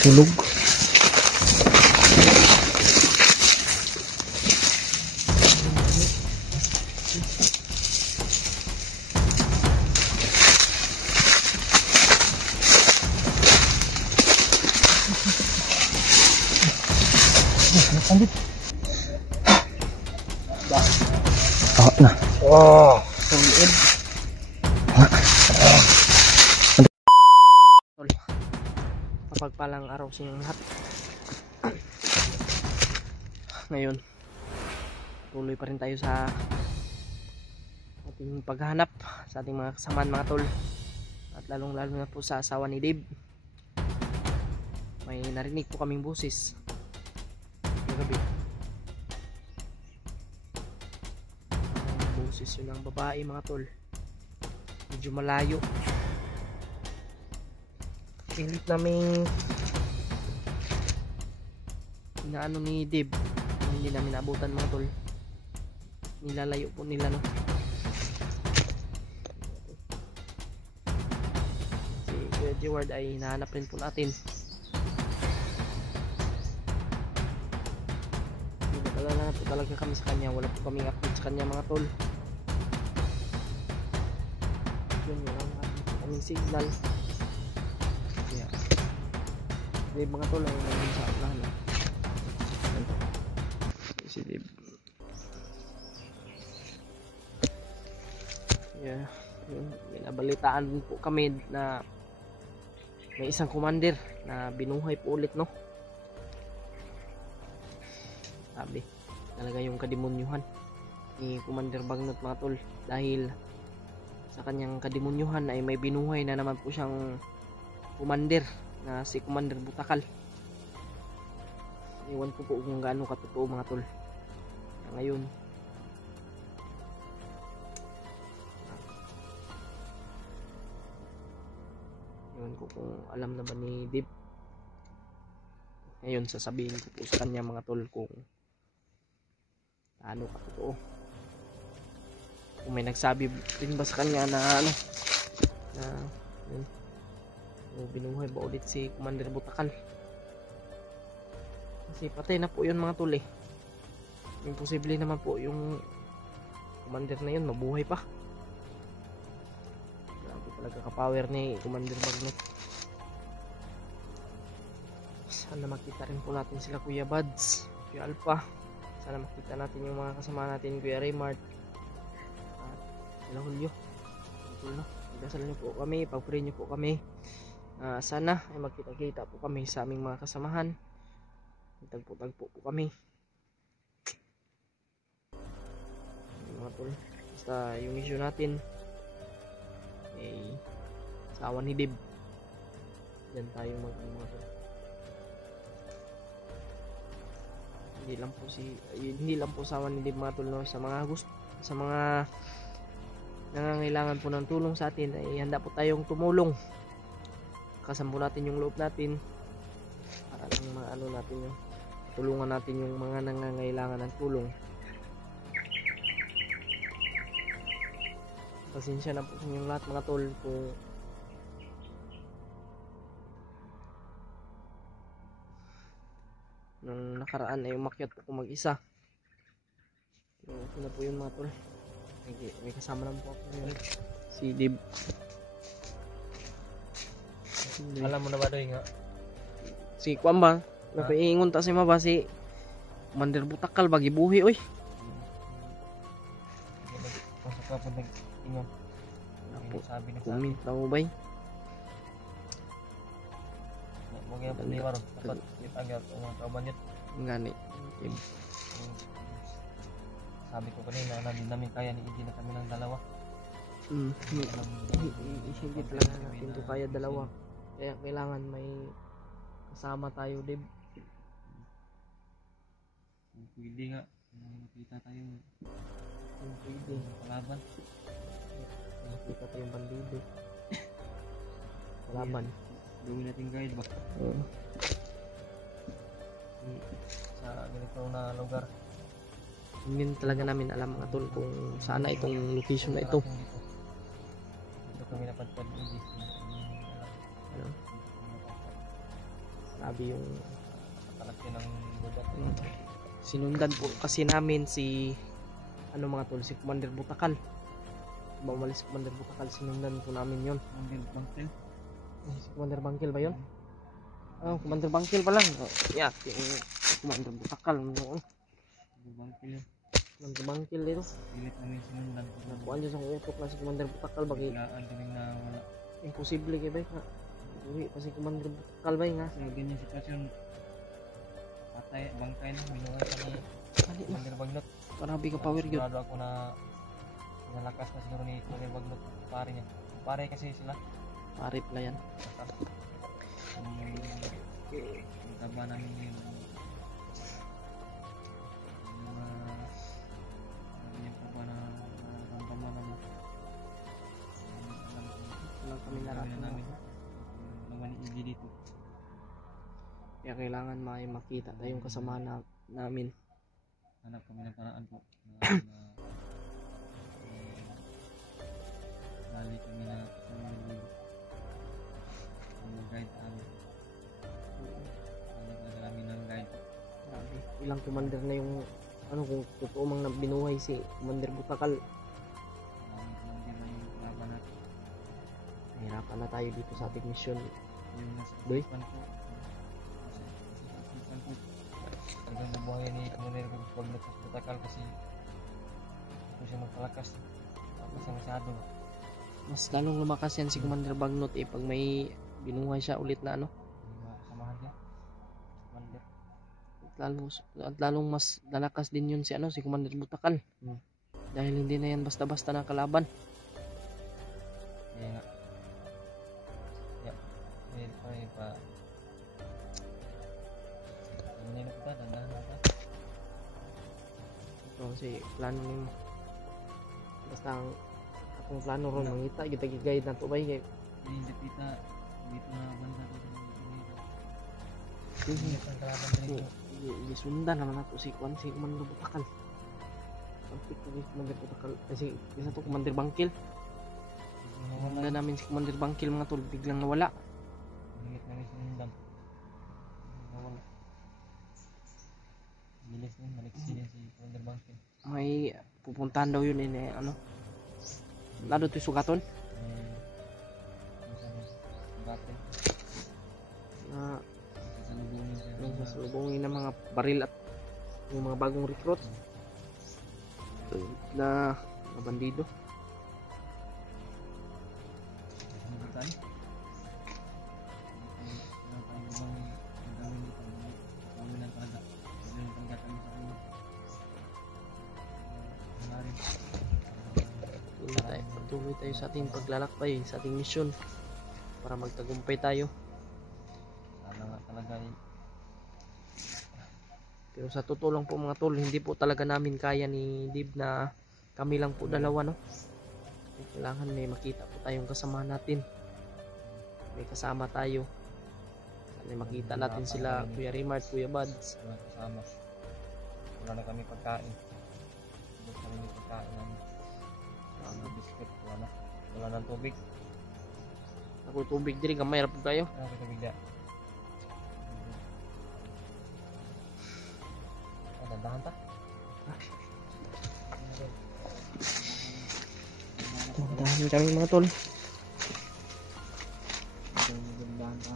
Tulog. Andit. Oh, na. Oh, suliin. Mapagpalang araw sa inyong lahat. Ngayon, tuloy pa rin tayo sa ating paghahanap sa ating mga kasamaan, mga tol. At lalong lalo na po sa asawa ni Dave. May narinig po kaming boses kagabi. Boses yun ng babae, mga tol. Medyo malayo. Pilit namin inaano ni Dave, hindi namin naabutan, mga tol. Nilalayo po nila, no. Si Kuya Jeward ay hinahanap rin po natin. Nagpalala na po talaga kami sa kanya. Wala po kaming update sa kanya, mga tol. Yun, wala kaming signal. Kaya Dave, mga tol, ay nandun sa unahan, no? Si Dave. Yeah, may nabalitaan po kami na may isang commander na binuhay po ulit, no. Sabi talaga yung kademonyuhan ni Commander Bagnot, mga tol, dahil sa kanyang kademonyuhan ay may binuhay na naman po siyang commander na si Commander Butakal. Iwan ko po kung gaano katotoo, mga tol. Ngayon, iwan ko kung alam na ba ni Dave. Ngayon, sasabihin ko po sa kanya, mga tol, kung ano katotoo. Kung may nagsabi din ba sa kanya na ano, na yun, binuhay ba ulit si Commander Butakal. Kasi patay na po yun, mga tol, eh. Imposible naman po yung commander na yun mabuhay pa. Grabe talaga ka-power ni Commander Bagnot. Sana makita rin po natin sila Kuya Buds, Kuya Alpha. Sana makita natin yung mga kasama natin, Kuya Raymart at sila Julio. Pagdasal niyo po kami, pag-pray niyo po kami. Sana ay magkita-kita po kami sa aming mga kasamahan. Tagpo-tagpo po kami, mga tol. Basta yung issue natin ay asawa ni Dave. Diyan tayo mga tol. Hindi lang po asawa ni Dave, mga tol, no? Sa mga gusto, sa mga nangangailangan po ng tulong sa atin ay handa po tayong tumulong. Kasampo natin yung loob natin para lang maano natin yung tulungan natin yung mga nangangailangan ng tulong. Pasensya na po sa inyong lahat, mga tol, kung nung nakaraan ay umakyat po mag-isa. So, ito na po yun, mga tol. May kasama lang po ako ngayon, si Dave. Alam mo na ba doy nga? Si Kwan ba? Napaingon ta si Maba, si Commander Butakal bagi buhi, oy. Pasok ka po nag-ingon. Sabi na sa Comment na mo bay. Mga paniwaro dapat itagat ang kabanit. Ngani. Sabi ko kanina na din namin kaya ni hindi na kami ng dalawa. Hindi talaga natin to kaya dalawa. Kaya kailangan may kasama tayo, Dave. Kung pwede nga, makita tayo. Kung pwede, kalaban. Makita tayong bandido. Kalaban. Gawin natin guide ba? Sa ganito na lugar. Hindi talaga namin alam, mga tol, kung saan na itong location na ito. Dito kami napadpad hindi. Grabe yung Nakalaki ng bugat. sinundan po kasi namin si mga tol, si Commander Butakal. Diba umalis si Commander Butakal, sinundan po namin yon. Bangkil. Si Commander Bangkil ba yun? Commander Bangkil pa lang. Yeah, yung Commander Butakal noon. Bangkil. Commander Bangkil dito. Pilit namin sinundan. Nakuha dyan sa utok na si Commander Butakal. Bagi Biglaan kami na wala. imposible kay bay nga. Uwi pa si Commander Butakal bay nga. Sa ganyan sitwasyon, patay, bangkay na, binuhay kami. Kali na. Commander Bagnot. Grabe ka power yun. Sigurado ako na pinalakas na siguro ni Commander Bagnot. Pare niya. Pare kasi sila. Pare pala yan. Yung taba namin yung taba na ramdaman namin. Walang kami narating namin. Naman easy dito. Kaya kailangan makita tayong kasama namin. Hanap kami ng paraan po. Lali kami na sa mga gulo. Ang guide amin. Nagdala kami ng guide. Grabe. Ilang commander na yung kung totoo mang binuhay si Commander Butakal. Maraming commander na yung laban natin. Nahirapan na tayo dito sa ating mission. Yung nasa Doy? Japan po. Nasa Japan po. Talagang nabuhay ni Commander Bagnot sa Butakal kasi ito siya magpalakas. Kasi masyado. Mas lalong lumakas yan si Commander Bagnot pag may binuhay siya ulit na Samahan niya. Commander. at lalong mas lalakas din yun si Commander Butakal. Dahil hindi na yan basta-basta na kalaban. Kaya nga. Hindi pa. Hindi na kita, dandahan na kita. Ito kasi plano nimo. Basta ang akong plano ron mangita gitagigayad na to bay kay Hindi kita, dito na banda ko. sige Ang kalaban dito. gisundan naman ako si Commander Butakal. Pagpik ko si Commander Butakal kasi isa to Commander Bangkil. Wala namin si Commander Bangkil mga tol, biglang nawala. Hingit namin sinundan. Nawala. Bilis na, maliksi din si Commander Bangkil. May pupuntahan daw yun lado to sugaton Bakit? na Sasalubungin siya. may sasalubungin ng mga baril at yung mga bagong recruit na bandido. Ano ba tayo? Ano tayo bang gagawin dito? Kami lang talaga. Kami lang talaga kami sa kanya. Maaaring. Patuloy tayo sa ating paglalakbay, sa ating mission para magtagumpay tayo. Sana nga talaga Pero sa totoo lang po mga tol, hindi po talaga namin kaya ni Dib na kami lang po dalawa, no? Kailangan may makita po tayong kasama natin. May kasama tayo. Sana makita natin sila, Kuya Rimart, Kuya Buds. wala kasama. Wala na kami pagkain. Wala kami may pagkain namin. Wala na biscuit. Wala na tubig. Ako tubig diri, gamay ra po kayo. Ano ka bigla? Dandahan ta? Dahil kami mga tol. Dandahan ta.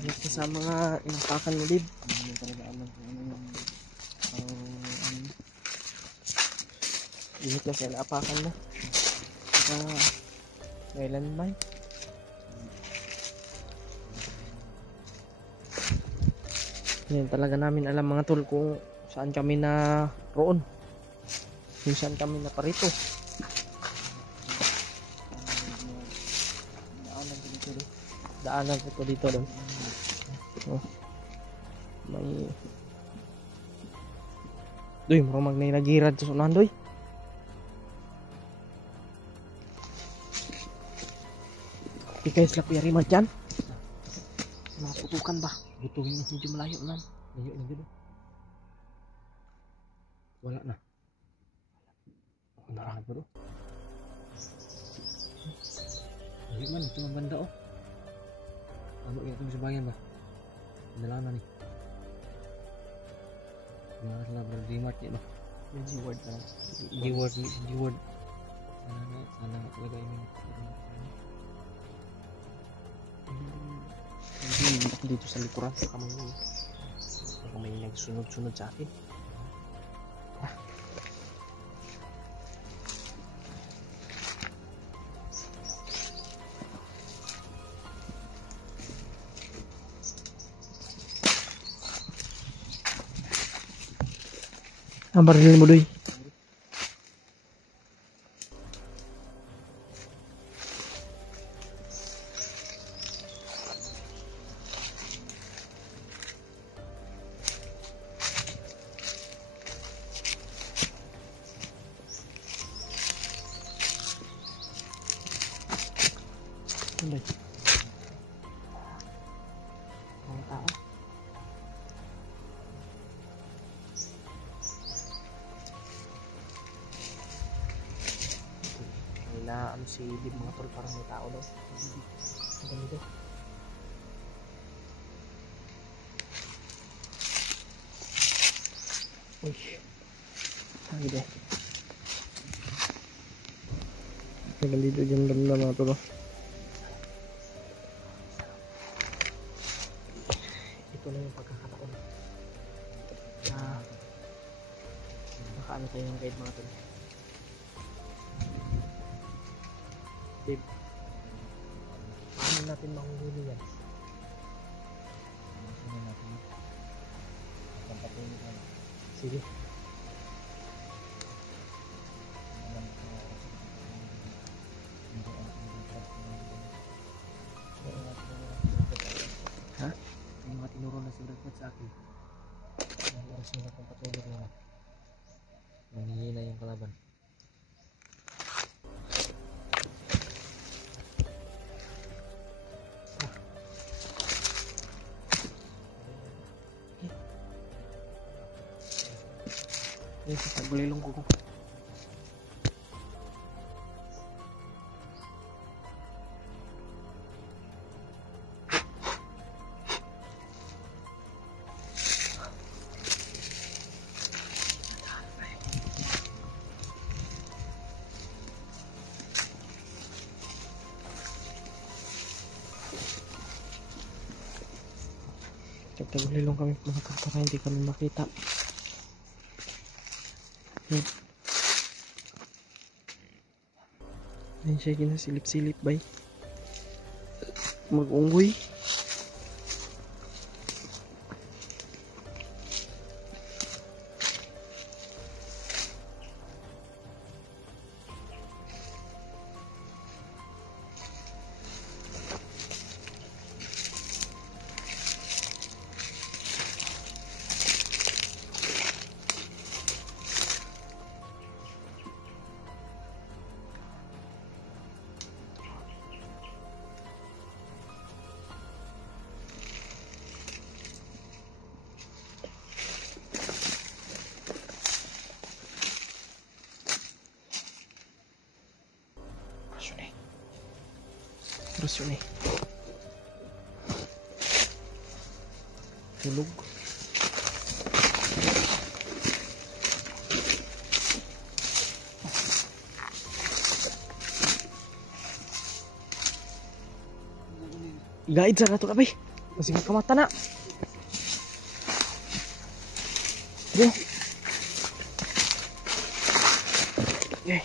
Dito sa mga inapakan mo, Dib. Hindi talaga alam kung ano yung Dito sa inapakan mo. Kailan ba? Yan talaga namin alam mga tol kung saan kami na roon. Kung saan kami na parito. Daanan ko dito doon. Oh. May Doy, marumag na ilagirad sa sunan, Doy. Ikay sila Kuya Rimart dyan. Maputukan ba? Butuhin na medyo malayo na. Layo na dito. Wala na. Ako narahag ba doon? Layo man, ito ang banda oh. Ano ito sa bayan ba? Pinalaman nih. Gimana lah Berdimart ya, Yung G-word na lang. G-word. Sana nggak talaga ini. Hindi dito sa likuran. Baka may nagsunod-sunod sa akin. Ang baril mo, Doy. Doy. Ang tao. Na ano si Dib mga tol, parang may tao daw. Ang dito. Uy. Ang ide. Ang dito dyan lang na mga tol. Ito na yung pagkakataon. Makaano tayo ng guide mga tol. Babe, paano natin mahuhuli yan? Sige. Ha? Yung mga tinuro na si Brad sa akin. Ang oras nila kung patuloy nila. Nanghihina yung kalaban. Yes, pagbulilong ko. Pagbulilong kami mga tol para hindi kami makita. Ayun siya ginasilip-silip bay. Mag-unggoy. Terus yun eh. Tulog. Guide sa nato na bay. Kasi makamata na. Sige. Okay.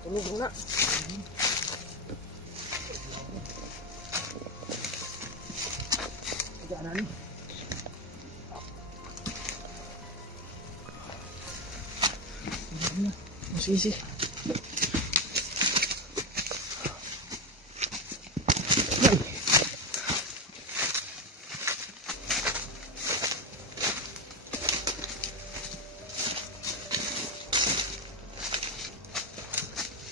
Tulog na. Tidak ada nih. Sige.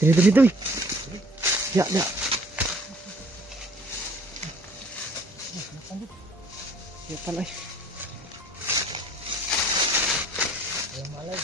Yan. Dali. Ya. Ya palay. Ayun malay.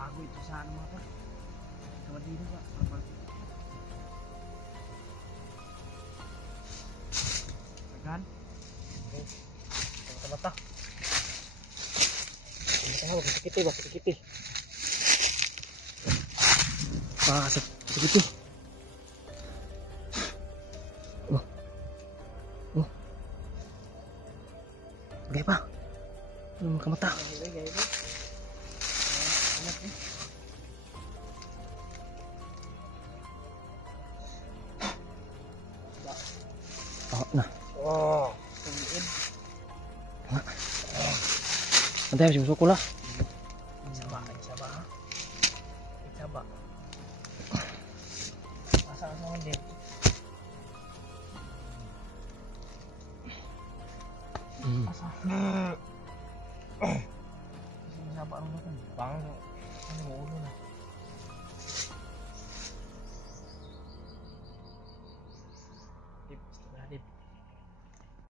Bago ito sa ano mga pa. Ikaw dito ba? Tagan? Mata. Sakit. Sakit. Oh. Gaya pa. Ano mga mata? Na. Oh. Nanti habis masuk lah. Isaba. Pasang mo din. Pasang. Isaba ang natin. Bang. Ano mo ulo na.